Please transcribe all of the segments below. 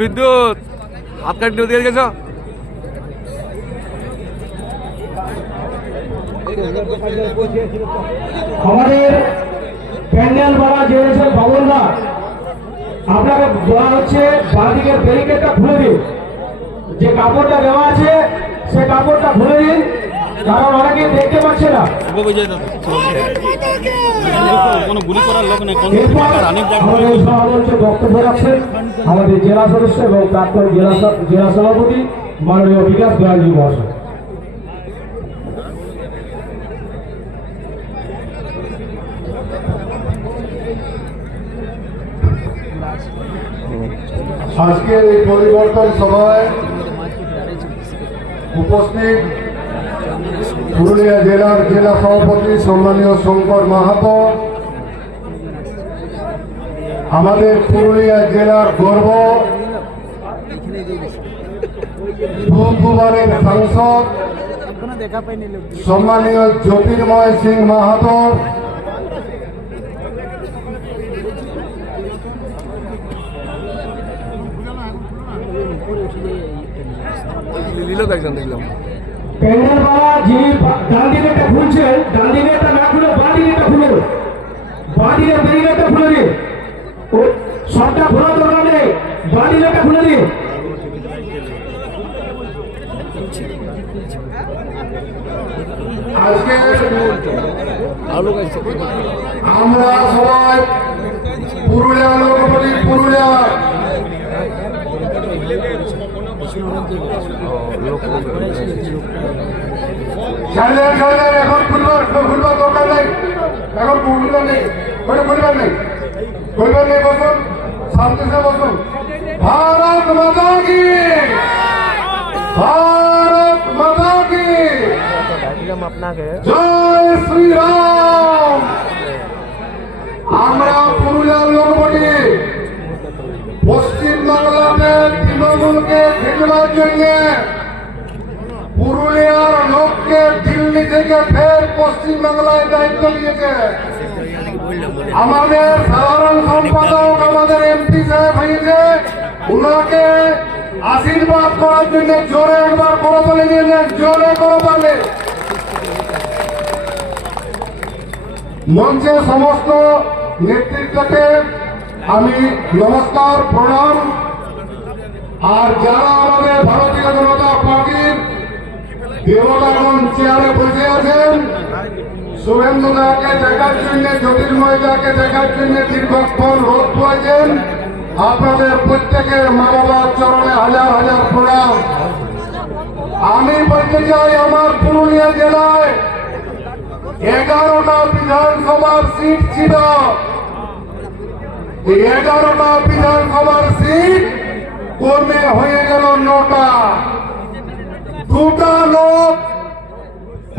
বিদ্যুৎ হাত কাটি দিয়ে গেছ। আমাদের প্যান্ডেল বাড়া যে ভবনরা আপনাকে বলা হচ্ছে বাঁদিকের ব্যারিকেডটা খুলে দিন, যে কাপড়টা দেওয়া আছে সে কাপড়টা খুলে দিন, কারণ অনেকে দেখতে পাচ্ছে না। বক্তব্য রাখছেন আমাদের জেলা সদস্য এবং প্রাক্তন জেলা সভাপতি মাননীয় বিকাশ দয়ালজি মহাশয়। আজকের এই পরিবর্তন সভায় উপস্থিত পুরুলিয়া জেলার জেলা সভাপতি সম্মানীয় শঙ্কর মাহাতো, আমাদের পুরুলিয়া জেলার গর্ব দুবারের সাংসদ সম্মানীয় জ্যোতির্ময় সিং মাহাতো, প্যান্ডেল বাড়া যিনি ডান দিকেটা খুলছেন, ডান দিকেটা না খুলে বাঁ দিকেটা খুলে, বাঁ দিকের ব্যারিকেডটা খুলে দিন, সবটা খোলা দরকার নেই, বাঁ দিকেটা খুলে দিন। আজকে আমরা সবাই পুরুলিয়া লোকপতি পুরুলিয়া এখন খুলবার দরকার নেই, এখন খুলবার নেই, খুলবার নেই, খুলবার নেই, বসুন শান্তিতে বসুন। ভারত মাতা কি, ভারত মাতা কি জয় শ্রীরাম। আমরা পুরুলিয়ার লোকপতি পশ্চিম বাংলাতে তৃণমূলকে ভেঙবার জন্য পুরুলিয়ার লোককে দিল্লি থেকে ফের পশ্চিম বাংলায় দায়িত্ব দিয়েছে। আমাদের সাধারণ সম্পাদক আমাদের এমপি সাহেব হয়েছে, উনাকে আশীর্বাদ করার জন্য জোরে একবার করতালি নিয়ে নেন, জোরে করতালি। মঞ্চে সমস্ত নেতৃত্বকে আমি নমস্কার প্রণাম। আর যারা আমাদের ভারতীয় জনতা পার্টির দেবতাগণ চেয়ারে বসে আছেন, শুভেন্দু দাকে দেখার জন্য, জ্যোতির্ময় দাকে দেখার জন্য দীর্ঘক্ষণ রোদ পোয়াছেন, আপনাদের প্রত্যেকের মা বাবার চরণে হাজার হাজার প্রণাম। আমি বলতে চাই আমার পুরুলিয়া জেলায় 11টা বিধানসভার সিট ছিল, 11টা বিধানসভার সিট কমে হয়ে গেল 9টা। 2টা লোক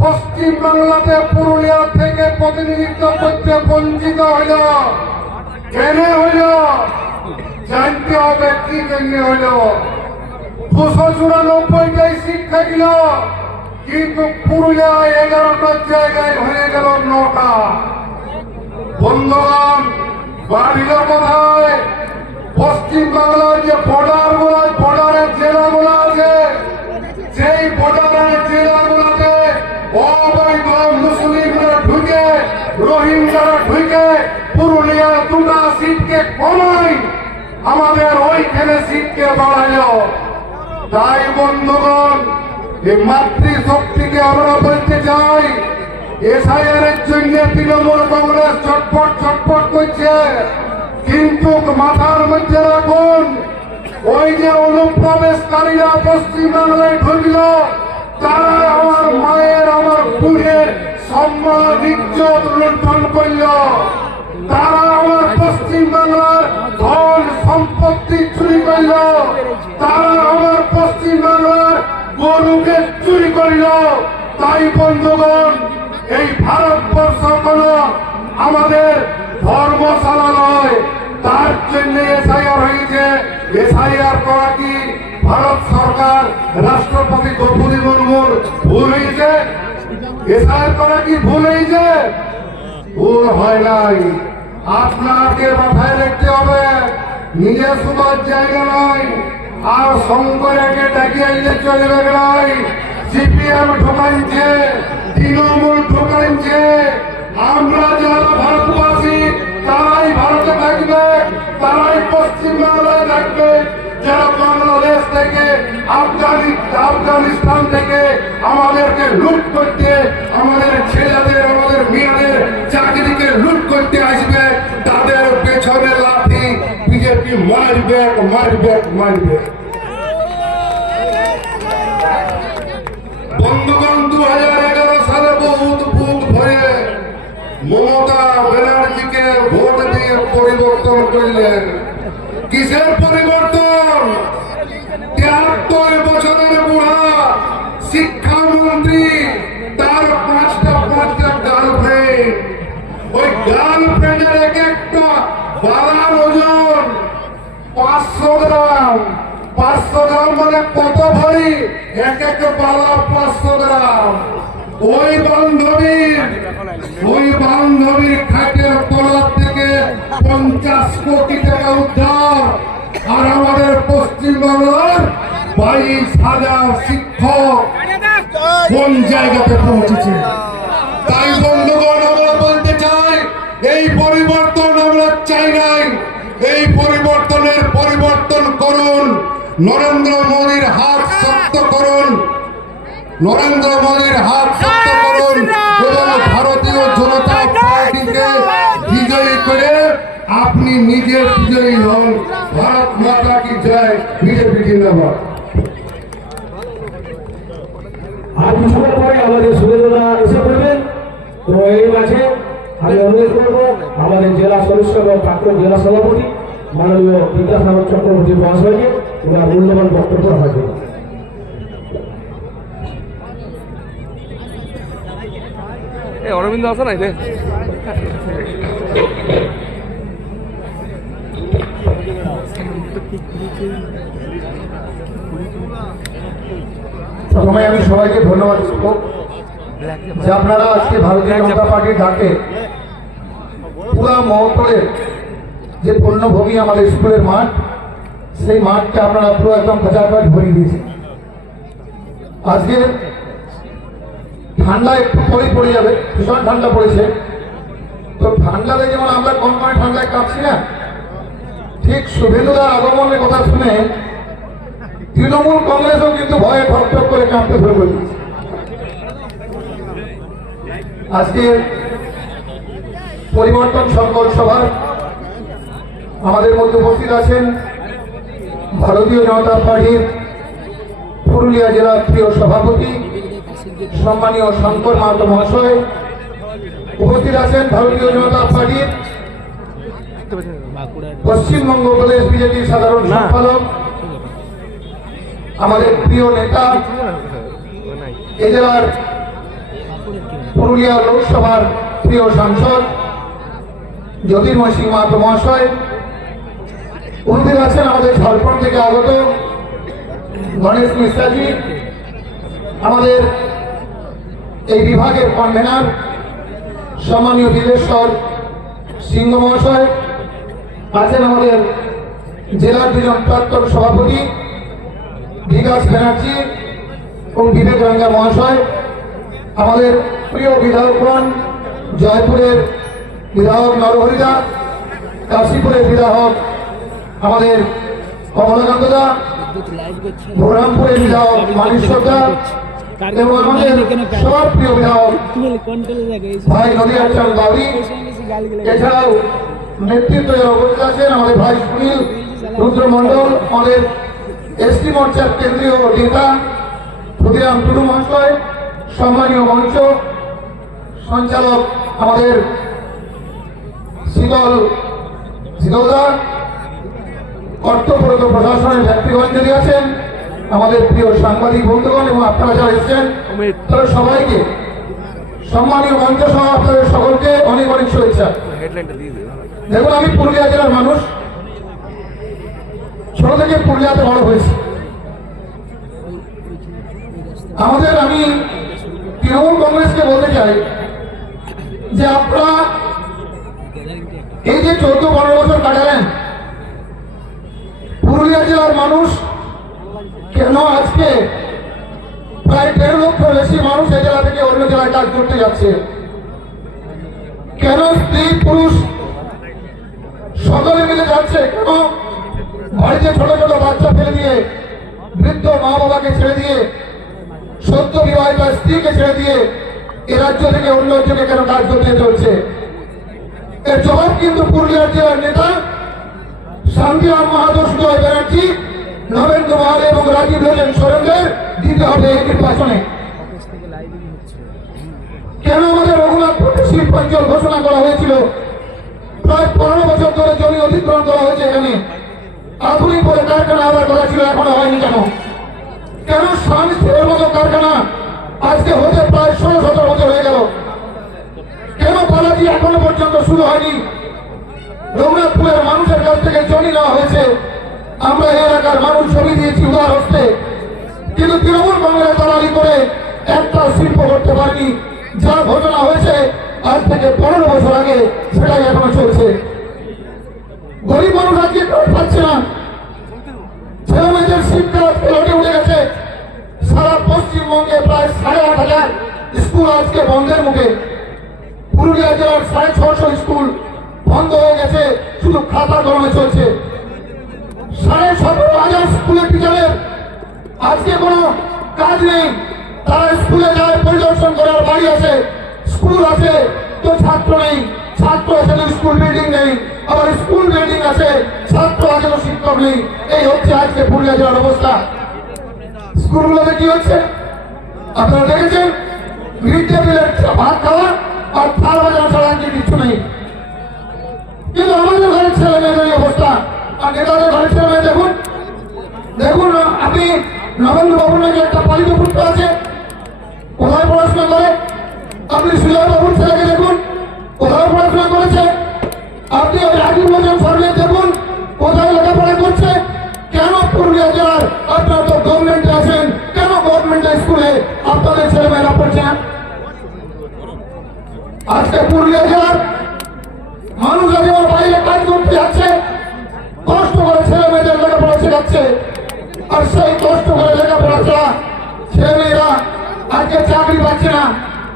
পশ্চিম বাংলাতে পুরুলিয়া থেকে প্রতিনিধিত্ব করতে বঞ্চিত হইল। কেন হইল জানতে হবে, কি জন্য হইল। 294টাই সিট থাকিল, কিন্তু পুরুলিয়া 11টার জায়গায় হয়ে গেল 9টা। বন্ধুগণ, বাড়িল কোথায়? পশ্চিম বাংলার যে বর্ডারের জেলাগুলো আছে, সেই বর্ডারের জেলাগুলোতে অবৈধ মুসলিমরা ঢুকে, রোহিঙ্গারা ঢুকে পুরুলিয়ার 2টা সিটকে কমাই আমাদের ওইখানে সিটকে বাড়াইল। তাই বন্ধুগণ, এই মাতৃশক্তিকে আমরা বলতে চাই, এসআইআর এর জন্য তৃণমূল কংগ্রেস ছটফট করছে, কিন্তু মাথার মধ্যে রাখুন, ওই যে অনুপ্রবেশকারীরা পশ্চিম বাংলায় ঢুকল, তারা আমার মায়ের, আমার বোনের সম্মান ইজ্জত লুণ্ঠন করল। তারা আমার পশ্চিম বাংলার ধন সম্পত্তি চুরি করল, তারা আমার পশ্চিম বাংলার গরুকে চুরি করল। তাই বন্ধুগণ, এই ভারতবর্ষ কোন আমাদের ধর্মশালা নয়, তার জন্য এসআইআর হয়েছে। এসআইআর করা কি ভারত সরকার, রাষ্ট্রপতি দ্রৌপদী মুর্মুর ভুল হয়েছে? এসআইআর করা কি ভুল হয়েছে? ভুল হয় নাই। আপনাকে মাথায় রাখতে হবে, নিজে শুবার জায়গা নাই, আর শঙ্করাকে ডাকিয়ে এনে চলে গেলাই। সিপিএম ঠকাইছে, তৃণমূল ঠকাইছে। আমরা যারা ভারতবাসী তারাই ভারতে থাকবে, তারাই পশ্চিমবাংলায় থাকবে। যারা বাংলাদেশ থেকে আফগানিস্তান থেকে আমাদেরকে লুট করতে, আমাদের ছেলেদের আমাদের মেয়েদের চাকরিকে লুট করতে আসবে, তাদের পেছনে লাঠি বিজেপি মারবে মারবে মারবে। বন্ধুগণ, 2011 সালে বহুত বুক ভরে মমতা ব্যানার্জিকে ভোট দিয়ে পরিবর্তন করলেন। কিসের পরিবর্তন? 73 বছরের বুড়া শিক্ষামন্ত্রী, তার পাঁচটা গার্লফ্রেন্ড। ওই গার্লফ্রেন্ডের এক একটা বালার ওজন 500 গ্রাম। 500 গ্রাম মানে কত ভারী? এক এক বালা 500 গ্রাম। ওই বান্ধবীর খাটের তলার থেকে 50 কোটি টাকা উদ্ধার। আর আমাদের পশ্চিমবাংলার 22,000 শিক্ষক কোন জায়গাতে পৌঁছেছে? তাই বন্ধুগণ, আমরা বলতে চাই, এই পরিবর্তন আমরা চাই নাই। এই পরিবর্তন করুন। নরেন্দ্র মোদীর হাত শক্ত করুন, নরেন্দ্র মোদীর হাত শক্ত করুন এবং ভারতীয় জনতা পার্টিকে বিজয়ী করে আপনি নিজে বিজয়ী হন। ভারত মাতা কি জয়, বিজেপি জিন্দাবাদ। আর কিছুক্ষণ পরে আমাদের সুরেন্দ্রদা এসে পড়বেন। তো এই মাঝে আমি অনুরোধ করবো আমাদের জেলা সদস্য এবং প্রাক্তন জেলা সভাপতি মাননীয় বিদ্যাসাগর চক্রবর্তী মহাশয়কে ওনার মূল্যবান বক্তব্য রাখার জন্য। অরবিন্দ আছে নাই রে? প্রথমে আমি সবাইকে ধন্যবাদ দেব যে আপনারা আজকে ভারতীয় জনতা পার্টির ডাকে পুরা মহতলের যে পূর্ণভূমি আমাদের স্কুলের মাঠ, সেই মাঠটা আপনারা পুরো একদম প্রচারকাজ ভরিয়ে দিয়েছেন। আজকে ঠান্ডা একটু পরেই পড়ে যাবে, ভীষণ ঠান্ডা পড়েছে। তো ঠান্ডাতে যেমন আমরা কনকনে ঠান্ডায় কাঁপছি না, ঠিক শুভেন্দুদার আগমনের কথা শুনে তৃণমূল কংগ্রেসও কিন্তু ভয়ে ঠকঠক করে কাঁপতে শুরু করে দিয়েছে। আজকে পরিবর্তন সংকল্প সভার আমাদের মধ্যে উপস্থিত আছেন ভারতীয় জনতা পার্টির পুরুলিয়া জেলার প্রিয় সভাপতি সম্মানীয় শঙ্কর মাহাতো মহাশয়। উপস্থিত আছেন ভারতীয় জনতা পার্টির পশ্চিমবঙ্গ প্রদেশ বিজেপির সাধারণ সম্পাদক আমাদের প্রিয় নেতা, এ জেলার পুরুলিয়া লোকসভার প্রিয় সাংসদ জ্যোতির্ময় সিং মাহাতো মহাশয়। উপস্থিত আছেন আমাদের ঝাড়খণ্ড থেকে আগত গণেশ মিশ্রাজি, আমাদের এই বিভাগের কনভেনার সম্মানীয় বিদেশ্বর সিংহ মহাশয়। আছেন আমাদের জেলার দুজন প্রাক্তন সভাপতি বিকাশ ব্যানার্জি এবং বিবেক রঙ্গা মহাশয়। আমাদের প্রিয় বিধায়কগণ, জয়পুরের বিধায়ক নরহরিদা, কাশীপুরের বিধায়ক আমাদের কমলাকান্ত দা, বহরমপুরের বিধায়ক মানিশ্বর দা এবং আমাদের সবার প্রিয় বিধায়ক ভাই নদিয়ার চাঁদ বাউরি। এছাড়াও নেতৃত্ব যারা উপস্থিত আছেন আমাদের ভাই সুনীল রুদ্র মন্ডল, আমাদের এসটি মোর্চার কেন্দ্রীয় নেতা ক্ষুদিরাম টুডু মহাশয়, সম্মানীয় মঞ্চ সঞ্চালক আমাদের শীতলদা, কর্তব্যরত প্রশাসনের ব্যক্তিগণ যদি আছেন, আমাদের প্রিয় সাংবাদিক বন্ধুগণ এবং আপনারা যারা এসেছেন তারা সবাইকে, সম্মানীয় মঞ্চ সহ আপনাদের সকলকে অনেক অনেক শুভেচ্ছা। দেখুন, আমি পুরুলিয়া জেলার মানুষ, ছোট থেকে পুরুলিয়াতে বড় হয়েছি। আমি তৃণমূল কংগ্রেসকে বলতে চাই যে আপনারা এই যে 14-15 বছর কাটালেন, জেলার মানুষ কেন আজকে প্রায় 1.5 লক্ষ বেশি মানুষ এই জেলা থেকে অন্য জেলায় কাজ করতে যাচ্ছে? কেন স্ত্রী পুরুষ সকলে মিলে যাচ্ছে? কেন বাড়িতে ছোট ছোট বাচ্চা ফেলে দিয়ে, বৃদ্ধ মা বাবাকে ছেড়ে দিয়ে, সদ্য বিবাহিত স্ত্রীকে ছেড়ে দিয়ে এ রাজ্য থেকে অন্য রাজ্যকে কেন কাজ করতে চলছে? এর জবাব কিন্তু পুরুলিয়ার জেলার নেতা শান্তিরাম মাহাতো, সুজয় ব্যানার্জি, নবেন্দ্র মহাল এবং রাজীব রঞ্জন সোরেনদের দিতে হবে এই নির্বাচনে। কেন আমাদের রঘুনাথপুরকে শিল্পাঞ্চল ঘোষণা করা হয়েছিল? প্রায় 15 বছর ধরে জমি অধিগ্রহণ করা হয়েছে এখানে। আধুনিক বলে কারখানা আবার করা ছিল, এখনো হয়নি কেন? কেন স্বামী স্ত্রীর মতো কারখানা আজকে হতে প্রায় 16-17 বছর হয়ে গেল? কেন বালাজি এখনো পর্যন্ত শুরু হয়নি? রঘুনাথপুরের মানুষের কাছ থেকে জমি নেওয়া হয়েছে, আমরা এই এলাকার মানুষ জমি দিয়েছি উদার হস্তে, কিন্তু তৃণমূল কংগ্রেস দালালি করে একটা শিল্প করতে পারেনি। যা ঘটনা হয়েছে আজ থেকে 15 বছর আগে, সেটাই এখনো চলছে। গরিব মানুষ আজকে পাচ্ছে না, ছেলে মেয়েদের শিক্ষা আজকে লটে উঠে গেছে। সারা পশ্চিমবঙ্গে প্রায় 8,500 স্কুল আজকে বন্ধের মুখে। পুরুলিয়া জেলার 650 স্কুল বন্ধ হয়ে গেছে, শুধু খাতা কলমে চলছে। 17,500 স্কুলের টিচারের আজকে কোনো কাজ নেই। তারা স্কুলে যায়, পরিদর্শন করার বাড়ি আছে, স্কুল আছে তো ছাত্র নেই, ছাত্র আছে তো স্কুল বিল্ডিং নেই, আবার স্কুল বিল্ডিং আছে, ছাত্র আছে তো শিক্ষক নেই। এই হচ্ছে আজকে পুরুলিয়া জেলার অবস্থা। স্কুলগুলোতে কি হচ্ছে আপনারা দেখেছেন? মিড ডে মিলের ভাত খাওয়া আর থাল বাজানো ছাড়া কিছু নেই। কিন্তু আমাদের ঘরের ছেলে মেয়েদের এই অবস্থা, আর নেতাদের ঘরের ছেলে মেয়ে দেখুন। দেখুন আপনি নবেন্দ্র বাবুর নাকি একটা পালিত পুত্র আছে, কোথায় পড়াশোনা করে? আপনি সুজয় বাবুর ছেলেকে দেখুন, কোথায় পড়াশোনা করেছে? আপনি ওই রাজীব রঞ্জন সরকার দেখুন, কোথায় লেখাপড়া করছে? কেন পুরুলিয়া জেলার আপনারা তো গভর্নমেন্টে আছেন, কেন গভর্নমেন্টের স্কুলে আপনাদের ছেলে মেয়েরা পড়ছে না? আজকে পুরুলিয়া জেলার মানুষ যেমন বাইরে কাজ করতে যাচ্ছে, কষ্ট করে ছেলে মেয়েদের লেখাপড়া শেখাচ্ছে, আর সেই কষ্ট করে লেখাপড়া ছাড়া ছেলে মেয়েরা আজকে চাকরি পাচ্ছে না।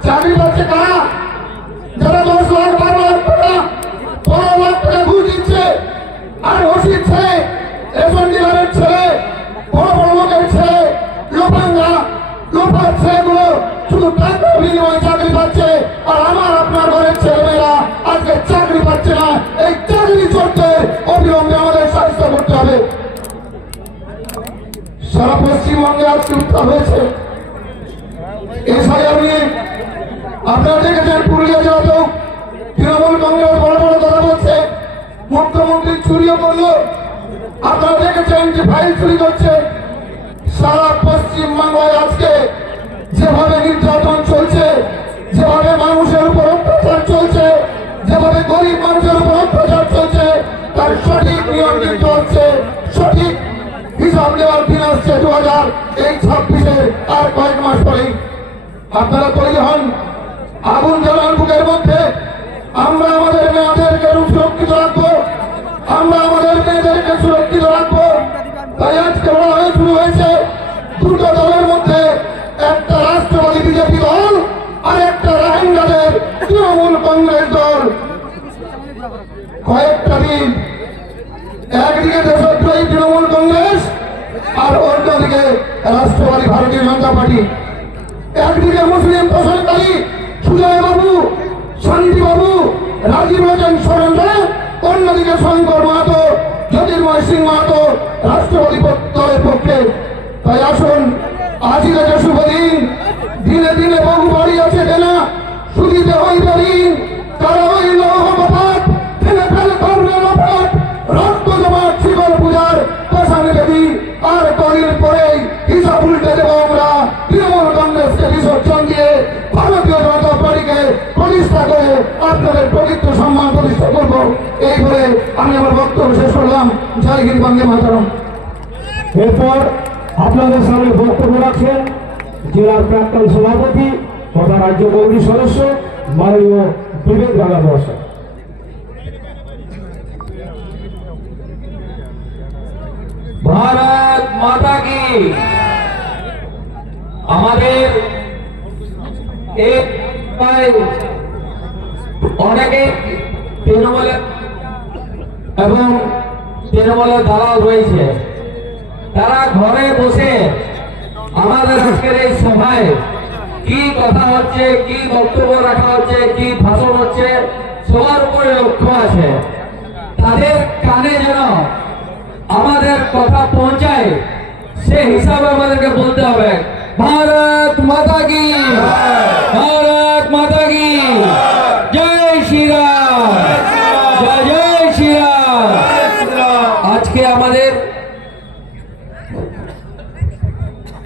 চাকরি পাচ্ছে কারা? যারা 10 লাখ 12 লাখ টাকা 15 লাখ টাকা ঘুষ দিচ্ছে। আর ওসির ছেলে, রেশন ডিলারের ছেলে, বড় বড় লোকের ছেলে, লোপাঙ্গা লোপার ছেলেগুলো শুধু টাকা বিনিময়ে চাকরি পাচ্ছে, আর আমার আপনার ঘরের ছেলেমেয়েরা আজকে চাকরি পাচ্ছে না। এই চাকরি চলতে অবিলম্বে আমাদের সাহায্য করতে হবে। সারা পশ্চিমবঙ্গে আজকে উত্তাপ হয়েছে এসআইআর নিয়ে। আপনারা দেখেছেন পুরুলিয়া জেলাতেও তৃণমূল কংগ্রেস বড় বড় কথা বলছে, মুখ্যমন্ত্রী চুরিও করলো। আপনারা দেখেছেন যে ফাইল চুরি করছে। সারা পশ্চিমবাংলায় আজকে যেভাবে নির্যাতন চলছে, যেভাবে মানুষের উপর অত্যাচার চলছে, যেভাবে গরিব মানুষের উপর অত্যাচার চলছে, তার সঠিক নিয়ম কিন্তু হচ্ছে, সঠিক হিসাব নেওয়ার দিন আসছে 2026 আর কয়েক মাস পরেই। আপনারা তৈরি হন, আগুন জ্বালান বুকের মধ্যে। আমরা আমাদের মেয়েদেরকে সুরক্ষিত রাখবো, আমরা আমাদের মেয়েদেরকে সুরক্ষিত রাখবো। তাই আজকে লড়াই শুরু হয়েছে দুটো দলের মধ্যে, একটা রাষ্ট্রবাদী বিজেপি দল আর একটা রাহিঙ্গাদের তৃণমূল কংগ্রেস দল। কয়েকটা দিন একদিকে দেশদ্রোহী তৃণমূল কংগ্রেস আর অন্যদিকে রাষ্ট্রবাদী ভারতীয় জনতা পার্টি। একদিকে মুসলিম প্রশাসনকারী সুজয় বাবু, শান্তি বাবু, রাজীব রঞ্জন সোরেনরা, অন্যদিকে শঙ্কর মাহাতো, জ্যোতির্ময় সিং মাহাতো রাষ্ট্রবাদী দলের পক্ষে। তাই আসুন, আজই থেকে শুভ দিন। দিনে দিনে বহু বাড়ি আছে কেনা, শুধিতে হইবে ঋণ, কারা হইল অহমপাত, ফেলে ফেলে করবে রপাত, রক্ত জমাট শিকল পূজার পাশানে দেবী। আর কদিন পরেই হিসাব উল্টে দেবো আমরা, তৃণমূল কংগ্রেসকে বিসর্জন দিয়ে ভারতীয় জনতা পার্টিকে প্রতিষ্ঠা করে আপনাদের পবিত্র সম্মান প্রতিষ্ঠা করব। এই বলে আমি আমার বক্তব্য শেষ করলাম। জয় হিন্দ, বন্দে মাতরম। এরপর আপনাদের সামনে বক্তব্য রাখছেন জেলার প্রাক্তন সভাপতি তথা রাজ্য কমিটির সদস্য মাননীয় বিবেক বাংলা মহাশয়। ভারত আমাদের অনেকে তৃণমূলে এবং তৃণমূলের দালাল রয়েছে, তারা ঘরে বসে আমাদের আজকের এই সভায় কি কথা হচ্ছে, কি বক্তব্য রাখা হচ্ছে, কি ভাষণ হচ্ছে, সবার উপরে লক্ষ্য আছে। তাদের কানে যেন আমাদের কথা পৌঁছায়, সে হিসাবে আমাদেরকে বলতে হবে ভারত মাতা কি, ভারত মাতা কি, জয় শ্রীরাম, জয় জয় শ্রীরাম। আজকে আমাদের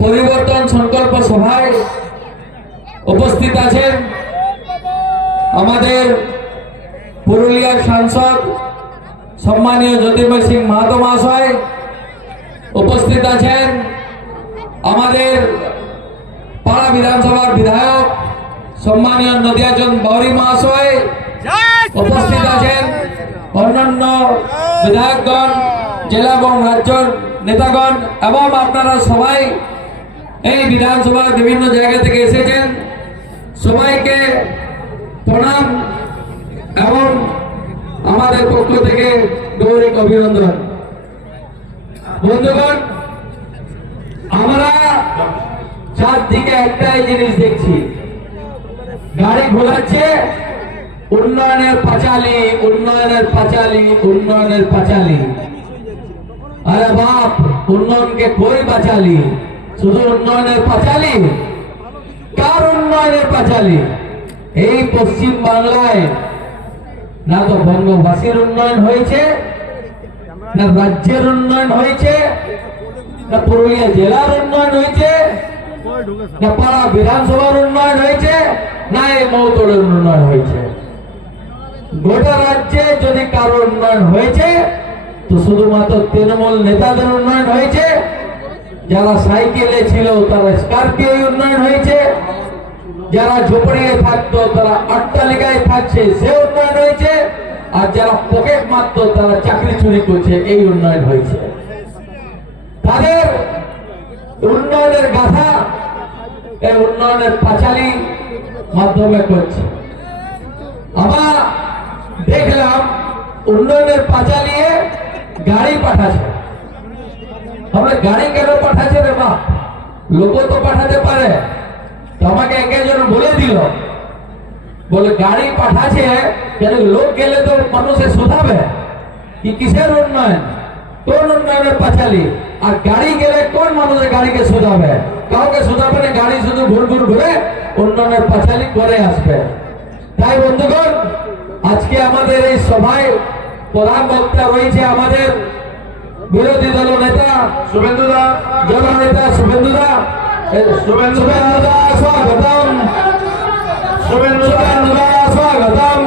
পরিবর্তন সংকল্প সভায় উপস্থিত আছেন আমাদের পুরুলিয়ার সাংসদ সম্মানীয় জ্যোতির্ময় সিং মাহাতো মহাশয়, উপস্থিত আছেন আমাদের পাড়া বিধানসভার বিধায়ক সম্মানীয় নদিয়াচন্দ বাউরি মহাশয়, উপস্থিত আছেন অন্যান্য বিধায়কগণ, জেলা এবং রাজ্যের নেতাগণ, এবং আপনারা সবাই এই বিধানসভার বিভিন্ন জায়গা থেকে এসেছেন। সবাইকে প্রণাম এবং আমাদের পক্ষ থেকে গৌরব অভিনন্দন। বন্ধুগণ, আমরা চারদিকে একটাই জিনিস দেখছি, গাড়ি ঘোরাচ্ছে উন্নয়নের পাঁচালী, উন্নয়নের পাঁচালী, উন্নয়নের পাঁচালী। আরে বাপ, উন্নয়নকে কই বাঁচালি? শুধু উন্নয়নের পাঁচালী? কার উন্নয়নের পাঁচালী? এই পশ্চিম বাংলায় না তো বঙ্গবাসীর উন্নয়ন হয়েছে, না রাজ্যের উন্নয়ন হয়েছে, না পুরুলিয়া জেলার উন্নয়ন হয়েছে, না পাড়া বিধানসভার উন্নয়ন হয়েছে, না এই মৌতড়ের উন্নয়ন হয়েছে। গোটা রাজ্যে যদি কারো উন্নয়ন হয়েছে তো শুধুমাত্র তৃণমূল নেতাদের উন্নয়ন হয়েছে। যারা সাইকেলে ছিল তারা স্করপিও উন্নয়ন হয়েছে, যারা ঝোপড়িয়ে থাকতো তারা অট্টালিকায় থাকছে সে উন্নয়ন হয়েছে, আর যারা পকেট মারত তারা চাকরি চুরি করছে এই উন্নয়ন হয়েছে। তাদের উন্নয়নের গাথা এই উন্নয়নের পাঁচালী মাধ্যমে করছে। আবার দেখলাম উন্নয়নের পাঁচালিয়ে গাড়ি পাঠাচ্ছে। আমরা গাড়ি কেন পাঠাচ্ছে রে মা? লোক তো পাঠাতে পারে। তো আমাকে একজন বলে দিল, বলে গাড়ি পাঠাচ্ছে কেন? লোক গেলে তো মানুষে শোধাবে কি কিসের উন্নয়ন, কোন উন্নয়নের পাঁচালী। আর গাড়ি গেলে কোন মানুষের গাড়িকে শোধাবে? কাউকে শোধাবে না, গাড়ি শুধু ঘুর ঘুর ঘুরে উন্নয়নের পাঁচালী করে আসবে। তাই বন্ধুগণ, আজকে আমাদের এই সভায় প্রধান বক্তা রয়েছে আমাদের বিরোধী দল নেতা শুভেন্দুদা, জননেতা শুভেন্দুদা। শুভেন্দুদা স্বাগতম, শুভেন্দুদা স্বাগতম,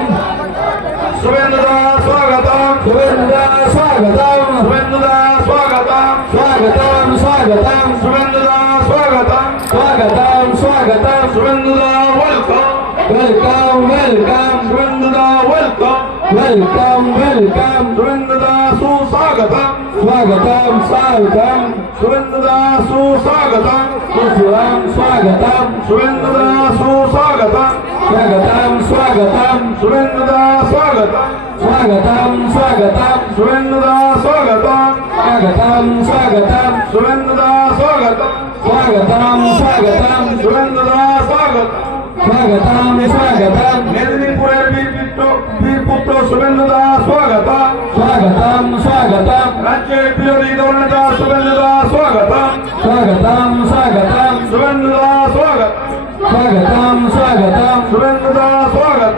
শুভেন্দুদা স্বাগতম, শুভেন্দুদা স্বাগতম, শুভেন্দুদা স্বাগতম, স্বাগতম স্বাগতম, শুভেন্দুদা স্বাগতম, স্বাগতম স্বাগতম, শুভেন্দুদা ওয়েলকাম, ওয়েলকাম ওয়েলকাম, শুভেন্দুদা ওয়েলকাম, ওয়েলকাম ওয়েলকাম, শুভেন্দুদা সুস্বাগতম, স্বাগতম স্বাগতম, শুভেন্দুদা সুস্বাগতম, সুস্বাগতম স্বাগতম, শুভেন্দুদা সুস্বাগতম, স্বাগতম স্বাগতম, শুভেন্দুদা স্বাগতম, স্বাগতম স্বাগতম, শুভেন্দুদা স্বাগতম, স্বাগতম স্বাগতম, শুভেন্দুদা স্বাগতম, স্বাগতম স্বাগতম, শুভেন্দুদা স্বাগতম, স্বাগতম স্বাগতম, মেদিনীপুরের বীরপুত্র শুভেন্দুদা স্বাগতম, স্বাগতম স্বাগতম, রাজ্যের বিরোধী দলনেতা শুভেন্দুদা স্বাগতম, স্বাগতম স্বাগতম, শুভেন্দুদা স্বাগতম, স্বাগতম স্বাগতম, শুভেন্দুদা স্বাগতম,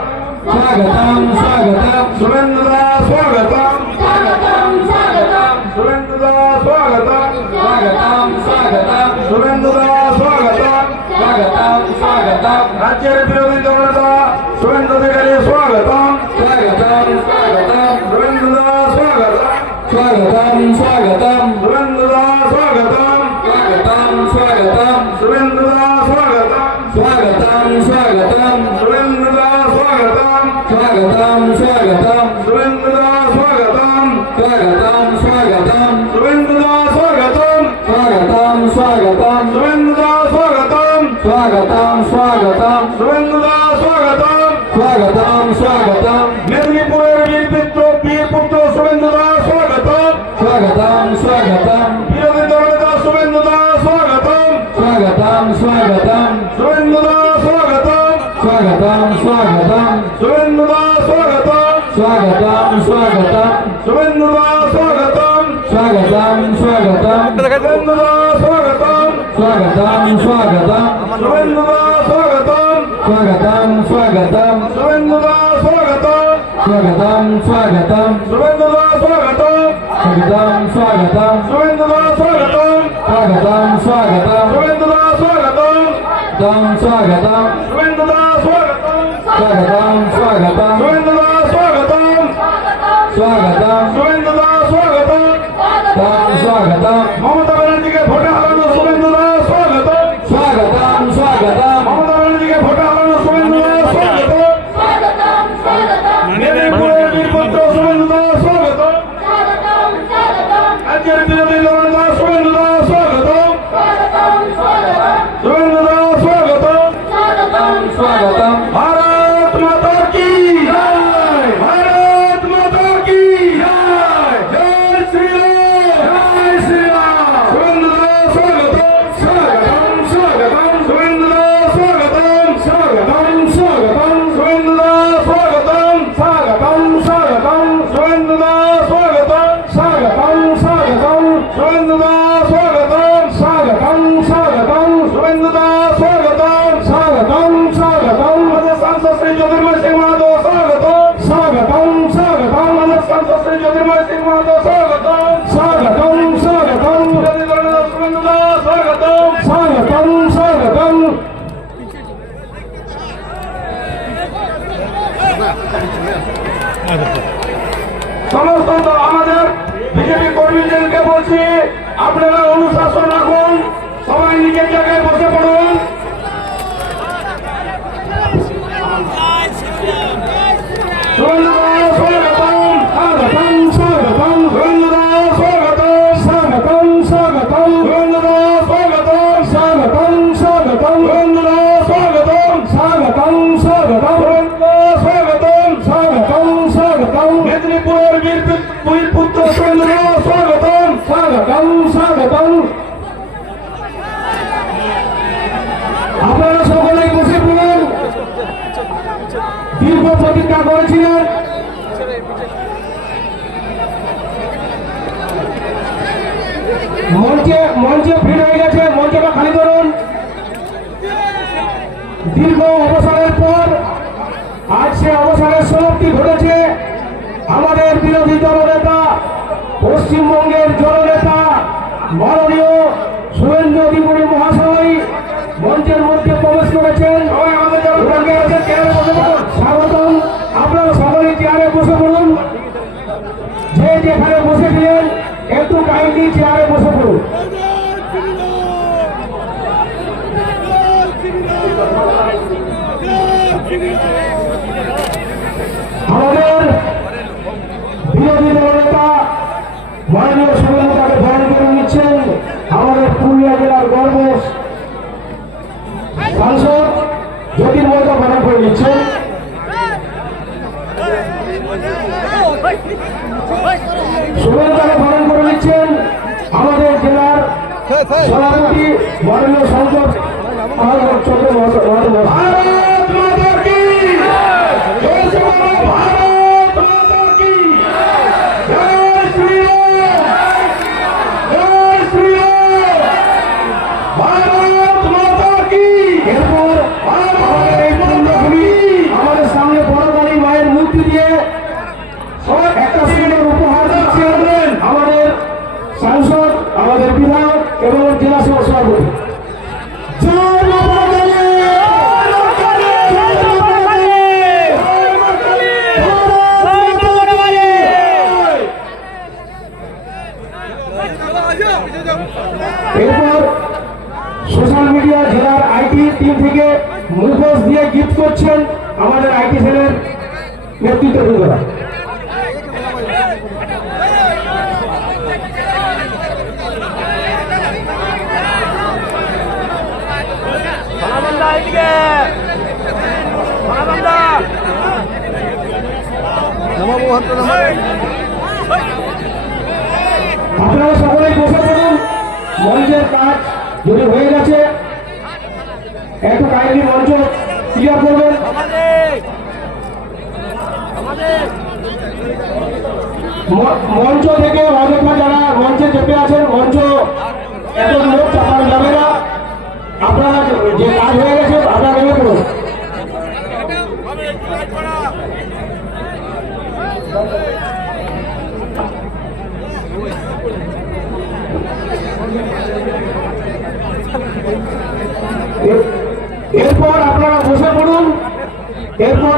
স্বাগতম স্বাগতম, শুভেন্দুদা স্বাগতম, স্বাগতম স্বাগতম, শুভেন্দুদা স্বাগতম, স্বাগতম স্বাগতম, শুভেন্দুদা স্বাগতম, স্বাগতম স্বাগতম, রাজ্যের বিরোধী দলনেতা শুভেন্দু অধিকারী স্বাগতম, স্বাগতম স্বাগতম, শুভেন্দুদা স্বাগতম, স্বাগতম স্বাগতম, শুভেন্দুদা স্বাগতম, স্বাগতম স্বাগতম, শুভেন্দুদা স্বাগতম, স্বাগতম স্বাগতম, শুভেন্দুদা স্বাগতম, স্বাগতম স্বাগতম, শুভেন্দুদা স্বাগতম, স্বাগতম স্বাগতম, শুভেন্দুদা স্বাগতম, स्वागतम स्वागतम शुभेंदुदा स्वागतम स्वागतम स्वागतम शुभेंदुदा स्वागतम स्वागतम स्वागतम মেদিনীপুরের বীরপুত্র শুভেন্দুদা স্বাগতম स्वागतम स्वागतम বিরোধী দলনেতা শুভেন্দুদা স্বাগতম स्वागतम स्वागतम শুভেন্দুদা স্বাগতম स्वागतम स्वागतम শুভেন্দুদা স্বাগতম स्वागतम स्वागतम শুভেন্দুদা স্বাগতম स्वागतम स्वागतम শুভেন্দুদা স্বাগতম स्वागतम स्वागतम শুভেন্দুদা স্বাগতম स्वागतम स्वागतम শুভেন্দুদা স্বাগতম स्वागतम स्वागतम শুভেন্দুদা স্বাগতম स्वागतम स्वागतम শুভেন্দুদা স্বাগতম स्वागतम स्वागतम শুভেন্দুদা স্বাগতম दम स्वागतम শুভেন্দুদা স্বাগতম स्वागतम स्वागतम শুভেন্দুদা স্বাগতম स्वागतम শুভেন্দুদা স্বাগতম दम स्वागतम মমতা ব্যানার্জিকে ভোটে হারানো শুভেন্দুদা স্বাগতম स्वागतम स्वागतम মমতা ব্যানার্জিকে ভোটে হারানো শুভেন্দুদা স্বাগতম মেদিনীপুরের বীরপুত্র শুভেন্দুদা স্বাগতম রাজ্যের বিরোধী দলনেতা শুভেন্দুদা স্বাগতম শুভেন্দুদা স্বাগতম स्वागतम भारत माता की जय भारत माता की जय जय श्री राम शुभेन्दुदा स्वागतम स्वागतम स्वागतम शुभेन्दुदा स्वागतम स्वागतम स्वागतम शुभेन्दुदा स्वागतम स्वागतम स्वागतम शुभेन्दुदा स्वागतम स्वागतम स्वागतम शुभेन्दुदा स्वागतम स्वागतम स्वागतम शुभेन्दुदा स्वागतम स्वागतम स्वागतम माझे सांसद श्री ज्योतिर्मय सिंह महातो स्वागतम स्वागतम स्वागतम माझे सांसद श्री ज्योतिर्मय सिंह महातो स्वागतम स्वागतम स्वागतम विरोधी दलनेता शुभेन्दुदा स्वागतम स्वागतम स्वागतम সমস্ত আমাদের বিজেপি কর্মীদেরকে বলছি আপনারা অনুশাসন রাখুন সবাই নিজের জায়গায় বসে পড়ুন মেদিনীপুরের বীরপুত্র শুভেন্দুদা স্বাগতম স্বাগতম স্বাগতম আপনারা সকলেই বসে পড়ুন দীর্ঘ প্রতিজ্ঞা করেছিলেন মঞ্চে ভিড় হয়ে গেছে মঞ্চটা খালি করুন দীর্ঘ অবসরের পর আজ সে অবসরের সমাপ্তি ঘটেছে আমাদের বিরোধী দলনেতা পশ্চিমবঙ্গের জননেতা মাননীয় শুভেন্দু অধিকারী মহাশয় মঞ্চের মধ্যে প্রবেশ করেছেন স্বাগতম আপনারা সকলে চেয়ারে বসে পড়ুন যে যেখানে বসেছিলেন একটু কাইন্ডলি চেয়ারে বসে পড়ুন আমাদের বিরোধী দলনেতা মাননীয় শুভেন্দুদাকে ধ্যান করে নিচ্ছেন আমাদের পুরুলিয়া জেলার গর্ব সাংসদ জ্যোতির্ময়দা ধ্যান করে নিচ্ছেন শুভেন্দুদাকে ধ্যান করে নিচ্ছেন আমাদের জেলার সভাপতি মাননীয় সংসদ চন্দ্র মহাশয় भारत माता की जय भारत माता की जय श्री राम जय श्री राम भारत माता की এরপর আমাদের এই পুণ্যভূমি আমাদের সামনে বড়কালী মায়ের মূর্তি দিয়ে একটা সুন্দর উপহার দিচ্ছেন আমাদের সাংসদ আমাদের বিধায়ক এবং জেলা সভাপতি জয় মা এরপর সোশ্যাল মিডিয়া জেলার আইটি টিম থেকে মুখোশ দিয়ে গিফট করছেন আমাদের আইটি সেলের নেতৃত্ববৃন্দরা আপনারা সকলেই বসে পড়ুন। মঞ্চের কাজ যদি হয়ে গেছে একটু কাইন্ডলি মঞ্চ ক্লিয়ার করবেন। মঞ্চ থেকে অযথা যারা মঞ্চে চেপে আছেন, মঞ্চ এত লোক চাপানো যাবে না। আপনারা যে কাজ হয়ে গেছে আপনারা নেমে পড়ুন। এরপর আপনারা বসে পড়ুন। এরপর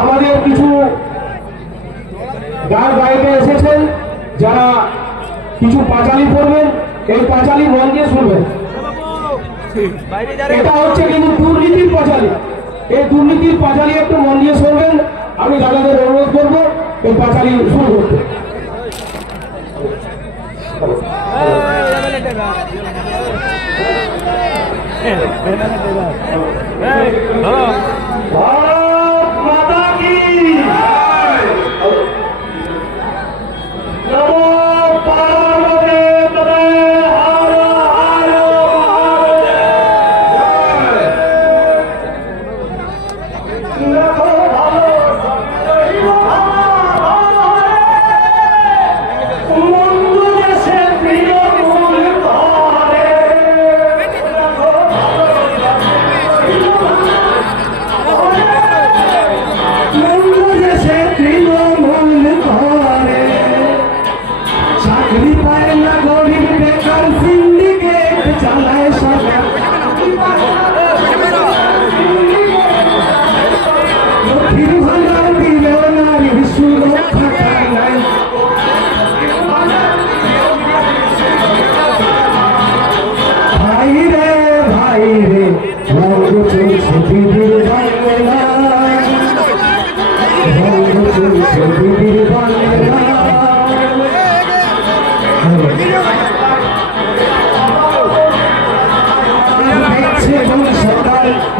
আমাদের কিছু গান গায়িকা এসেছেন যারা কিছু পাঁচালি করবেন, এই পাঁচালি মন দিয়ে শুনবেন। এটা হচ্ছে কিন্তু দুর্নীতির পাঁচালি, এই দুর্নীতির পাঁচালি একটু মন দিয়ে শুনবেন। আমি দাদাদের অনুরোধ করবো এই পাঁচালি শুরু করতে। भारत माता की नमो पार्वती पते हर हर महादेव। देखो भालो मुंडू जैसे प्रिय फूल धारे। চাকরি পায় না গরিব বেকার, সিন্ডিকেট চালায় সরকার। লক্ষ্মীর ভান্ডার দিলেও নারীর সুরক্ষা নাই। ভাই রে রঙ চলছে দিদির বাংলায়, রঙ চলছে দিদির বাংলায়।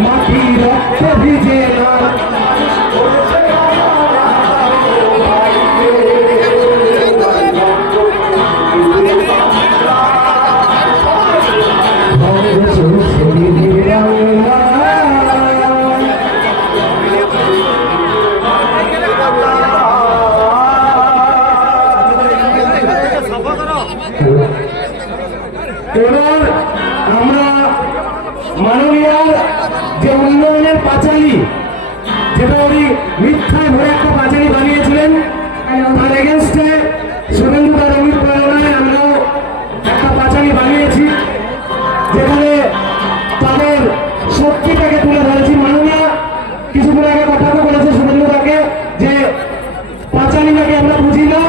মাটি রক্ত ভিজে না, এবার আমরা মাননীয় যে উন্নয়নের পাঁচালী, যেটা উনি মিথ্যায় ভরে একটা পাঁচালী বানিয়েছিলেন, তার এগেনস্টে শুভেন্দু দাদামির প্রেরণায় আমরাও একটা পাঁচালী বানিয়েছি, যেখানে তাদের শক্তিটাকে তুলে ধরেছি। মাননীয় কিছুদিন আগে কথা বলেছে শুভেন্দু দাকে যে পাঁচালী নাকি আমরা বুঝি না,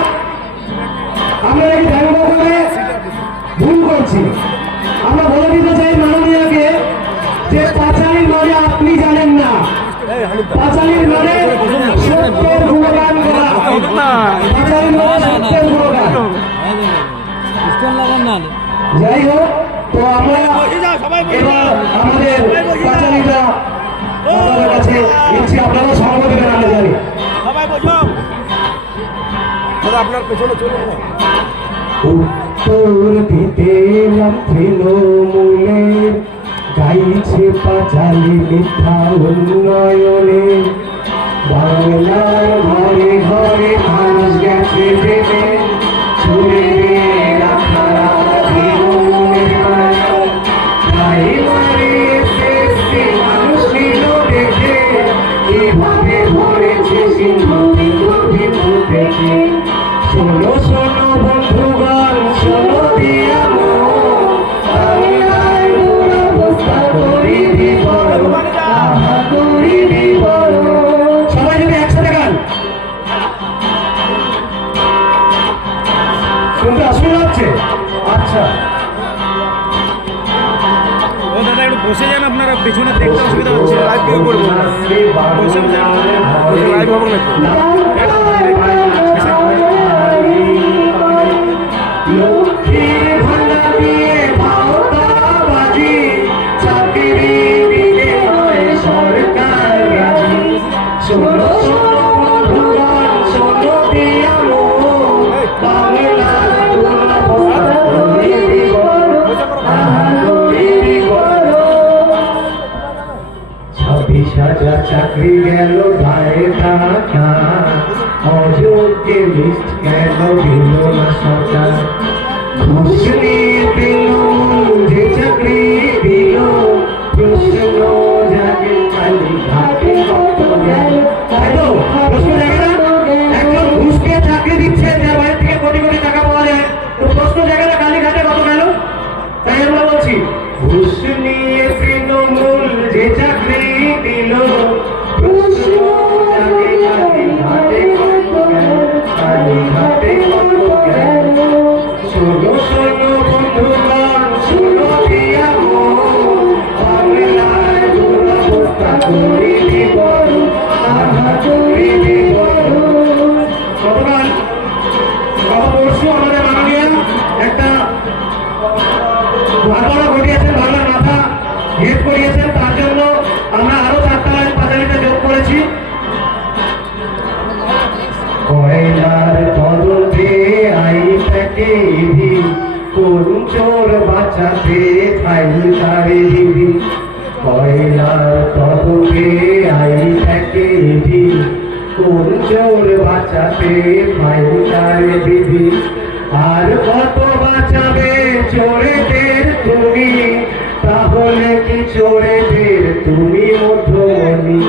আমরা নাকি ব্যঙ্গ করে ভুল করছি। আমরা বলে দিতে চাই মাননীয়কে যে পাঁচালীর মানে আপনি জানেন না, পাঁচালীর মানে সত্যের গুণগান করা, পাঁচালীর মানে সত্যের গুণগান। যাই হোক, তো আমরা এবার আমাদের পাঁচালীটা আপনাদের কাছে দিচ্ছি, আপনারা সঙ্গ দেবেন আমরা জানি। আপনার পেছনে চলুন না। উত্তর দিতে তৃণমূলে গাইছে পাঁচালী মিথ্যা উন্নয়নে। বাংলার ঘরে ঘরে মানুষ গেছে দেবে, ছুড়ে দিয়ে রাখা তৃণমূলের বানানো। তাই মারে এসে মানুষ নিল দেখে, এভাবে ভরেছে সিন্ধু বিন্দু থেকে। শোনো শোনো বন্ধুগণ, শোনো দিয়া অবস্থা করি বিবরণ, করি বিবরণ। সবাই যদি একসাথে গান শুনতে অসুবিধা হচ্ছে? আচ্ছা দাদা একটু বসে যান, আপনারা পেছনে দেখতে অসুবিধা হচ্ছে। লাইভ কেউ করবো না, বসে বসে লাইভ হবে না। লক্ষ্মীর ভান্ডার দিয়ে ভাওতাবাজি, চাকরি দিতে হয় সরকার রাজি। শোনো শোনো বন্ধুগণ, শোনো তাই আমরা বলছি ঘুষ নিয়ে তৃণমূল যে চাকরি দিল, শোনো শোনো বন্ধুগণ, শোনো দিয়া বাংলায় দুরবস্থা করিবি বড়, আহা করিবি বড়। গত পরশু আমাদের মাননীয় একটা ঘটনা ঘটিয়েছেন, বাংলার মাথা হেট করিয়েছেন, তার জন্য আমরা আরো 4টা লাইন পাঁচালিতে যোগ করেছি। কয়লার তদন্তে আই থাকে কোন চোর বাঁচাতে ফাইল তারে দিবি, কয়লার তদন্তে আই থাকে কোন চোর বাঁচাতে ফাইল তারে দিবি। আর কত বাঁচাবে চোরেদের তুমি, তাহলে কি চোরেদের তুমি মধ্যমণি।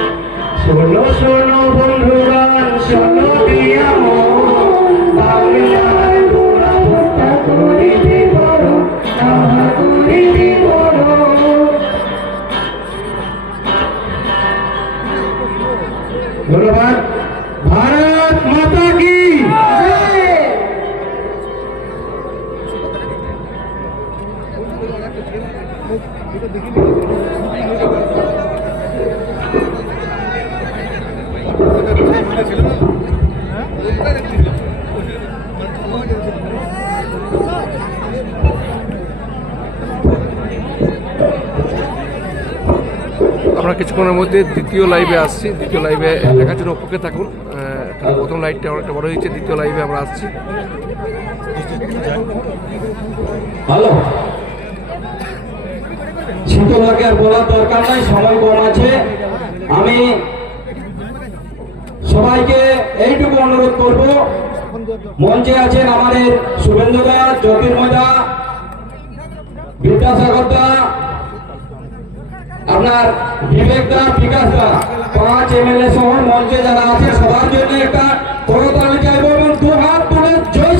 শোনো শোনো বন্ধুগণ, শোনো দিয়া বাংলার দুরবস্থা করিবি বড়, আহা করিবি বড়। ধন্যবাদ। ভারত মাতা কি আমরা কিছুক্ষণের মধ্যে দ্বিতীয় লাইভে আসছি। দ্বিতীয় লাইভে দেখার জন্য অপেক্ষা থাকুন। প্রথম লাইভটা অনেকটা বড় হয়েছে, দ্বিতীয় লাইভে আমরা আসছি। ভালো ছোটলাকে আর বলার দরকার নাই, সময় কম আছে। আমি সবাইকে এইটুকু অনুরোধ করব, মঞ্চে আছেন আমাদের শুভেন্দুদা, জ্যোতির্ময়দা, বিদ্যাসাগরদা, আপনার বিবেকদা, বিকাশদা, 5 MLA সহ মঞ্চে যারা আছে সবার